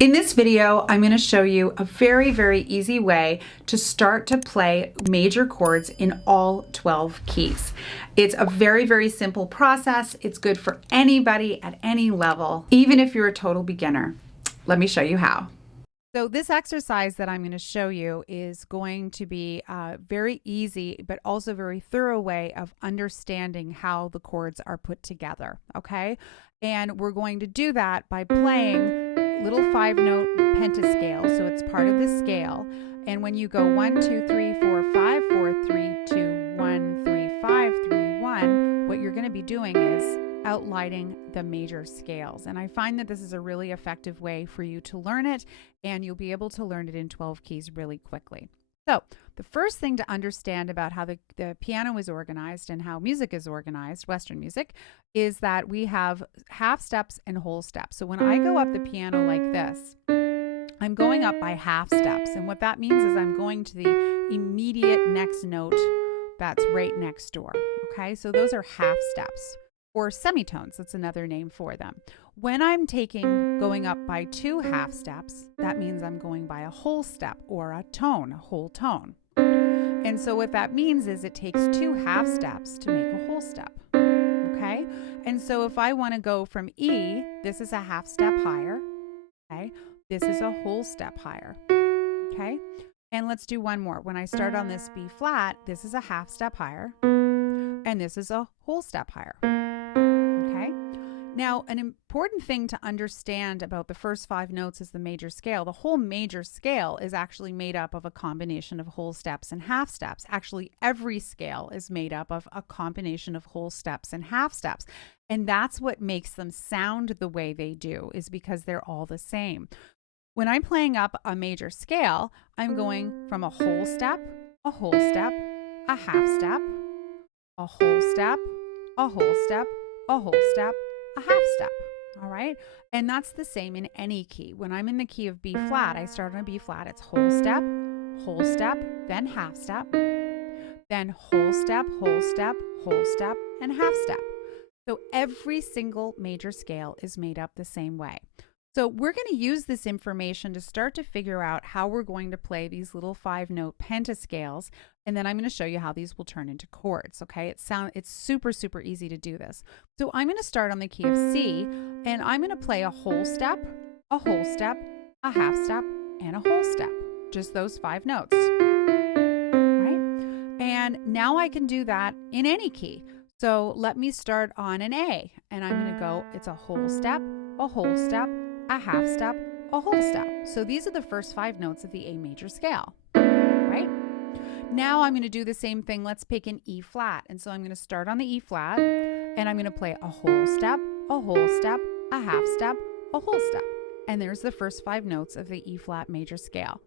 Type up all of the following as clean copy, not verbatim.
In this video, I'm going to show you a very, very easy way to start to play major chords in all 12 keys. It's a very, very simple process. It's good for anybody at any level, even if you're a total beginner. Let me show you how. So this exercise that I'm going to show you is going to be a very easy, but also very thorough way of understanding how the chords are put together, okay? And we're going to do that by playing little 5-note pentascale, so it's part of the scale. And when you go 1, 2, 3, 4, 5, 4, 3, 2, 1, 3, 5, 3, 1, what you're going to be doing is outlining the major scales. And I find that this is a really effective way for you to learn it, and you'll be able to learn it in 12 keys really quickly. So the first thing to understand about how the piano is organized and how music is organized, Western music, is that we have half steps and whole steps. So when I go up the piano like this, I'm going up by half steps. And what that means is I'm going to the immediate next note that's right next door. Okay, so those are half steps. Or semitones, that's another name for them. When I'm going up by 2 half steps, that means I'm going by a whole step or a tone, a whole tone. And so what that means is it takes 2 half steps to make a whole step, okay? And so if I want to go from E, this is a half step higher, okay? This is a whole step higher, okay? And let's do one more. When I start on this B flat, this is a half step higher, and this is a whole step higher. Now, an important thing to understand about the first 5 notes is the major scale. The whole major scale is actually made up of a combination of whole steps and half steps. Actually, every scale is made up of a combination of whole steps and half steps. And that's what makes them sound the way they do, is because they're all the same. When I'm playing up a major scale, I'm going from a whole step, a whole step, a half step, a whole step, a whole step, a whole step, a half step, all right? And that's the same in any key. When I'm in the key of B flat, I start on a B flat, it's whole step, then half step, then whole step, whole step, whole step, and half step. So every single major scale is made up the same way. So we're going to use this information to start to figure out how we're going to play these little 5-note pentascales, and then I'm going to show you how these will turn into chords, okay? It's super, super easy to do this. So I'm going to start on the key of C, and I'm going to play a whole step, a whole step, a half step, and a whole step. Just those 5 notes, right? And now I can do that in any key. So let me start on an A, and I'm going to go, it's a whole step, a whole step, a half step, a whole step. So these are the first 5 notes of the A major scale, right? Now I'm going to do the same thing. Let's pick an E flat. And so I'm going to start on the E flat, and I'm going to play a whole step, a whole step, a half step, a whole step. And there's the first 5 notes of the E flat major scale.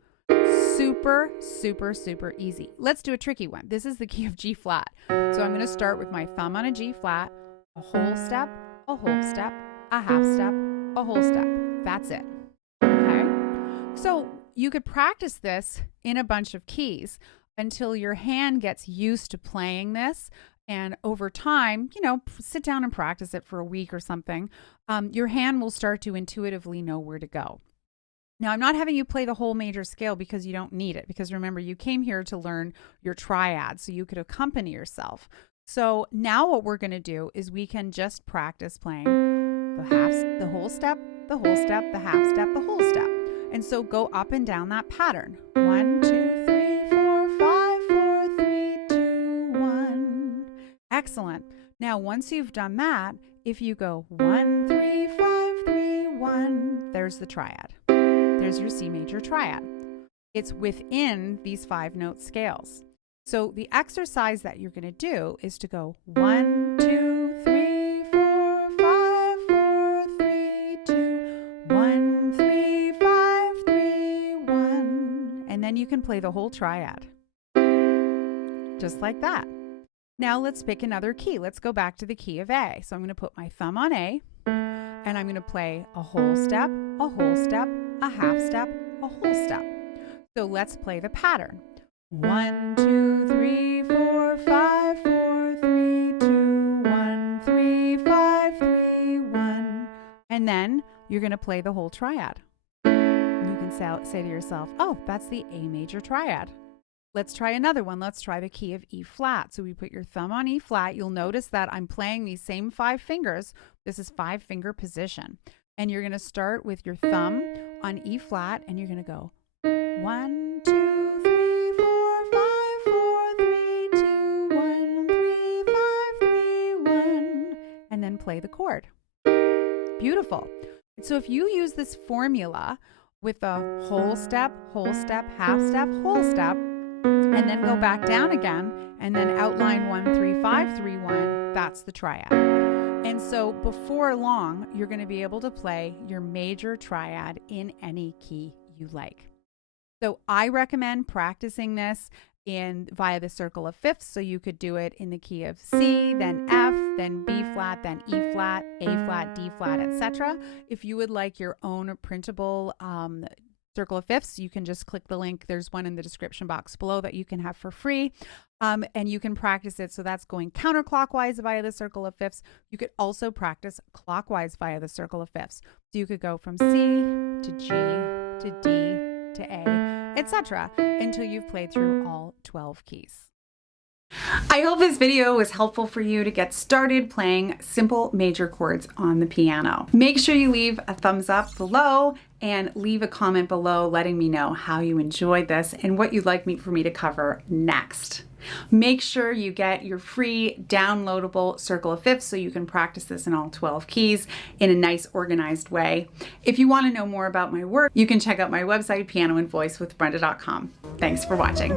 Super, super, super easy. Let's do a tricky one. This is the key of G flat. So I'm going to start with my thumb on a G flat, a whole step, a whole step, a half step, a whole step. That's it. Okay. So you could practice this in a bunch of keys until your hand gets used to playing this. And over time, sit down and practice it for a week or something. Your hand will start to intuitively know where to go. Now, I'm not having you play the whole major scale because you don't need it. Because remember, you came here to learn your triad so you could accompany yourself. So now what we're going to do is we can just practice playing the whole step, the whole step, the half step, the whole step. And so go up and down that pattern. 1, 2, 3, 4, 5, 4, 3, 2, 1. Excellent. Now, once you've done that, if you go 1, 3, 5, 3, 1, there's the triad. There's your C major triad. It's within these 5-note scales. So the exercise that you're going to do is to go 1, 2, 3, 4, 5, 4, 3, 2, 1, 3, 5, 3, 1. And then you can play the whole triad. Just like that. Now let's pick another key. Let's go back to the key of A. So I'm going to put my thumb on A, and I'm going to play a whole step, a whole step, a half step, a whole step. So let's play the pattern. 1, 2, 3, 4, 5, 4, 3, 2, 1, 3, 5, 3, 1. And then you're going to play the whole triad. and say to yourself, oh, that's the A major triad. Let's try another one. Let's try the key of E flat. So we put your thumb on E flat. You'll notice that I'm playing these same 5 fingers. This is 5-finger position. And you're going to start with your thumb on E flat, and you're going to go 1, 2, 3, 4, 5, 4, 3, 2, 1, 3, 5, 3, 1, and then play the chord. Beautiful. So if you use this formula with a whole step, half step, whole step, and then go back down again, and then outline 1, 3, 5, 3, 1, that's the triad. And so before long, you're going to be able to play your major triad in any key you like. So I recommend practicing this via the circle of fifths. So you could do it in the key of C, then F, then B flat, then E flat, A flat, D flat, etc. If you would like your own printable circle of fifths, you can just click the link. There's one in the description box below that you can have for free. And you can practice it. So that's going counterclockwise via the circle of fifths. You could also practice clockwise via the circle of fifths. So you could go from C to G to D to A, etc. until you've played through all 12 keys. I hope this video was helpful for you to get started playing simple major chords on the piano. Make sure you leave a thumbs up below and leave a comment below letting me know how you enjoyed this and what you'd like for me to cover next. Make sure you get your free downloadable circle of fifths so you can practice this in all 12 keys in a nice organized way. If you want to know more about my work, you can check out my website, pianoandvoicewithbrenda.com. Thanks for watching.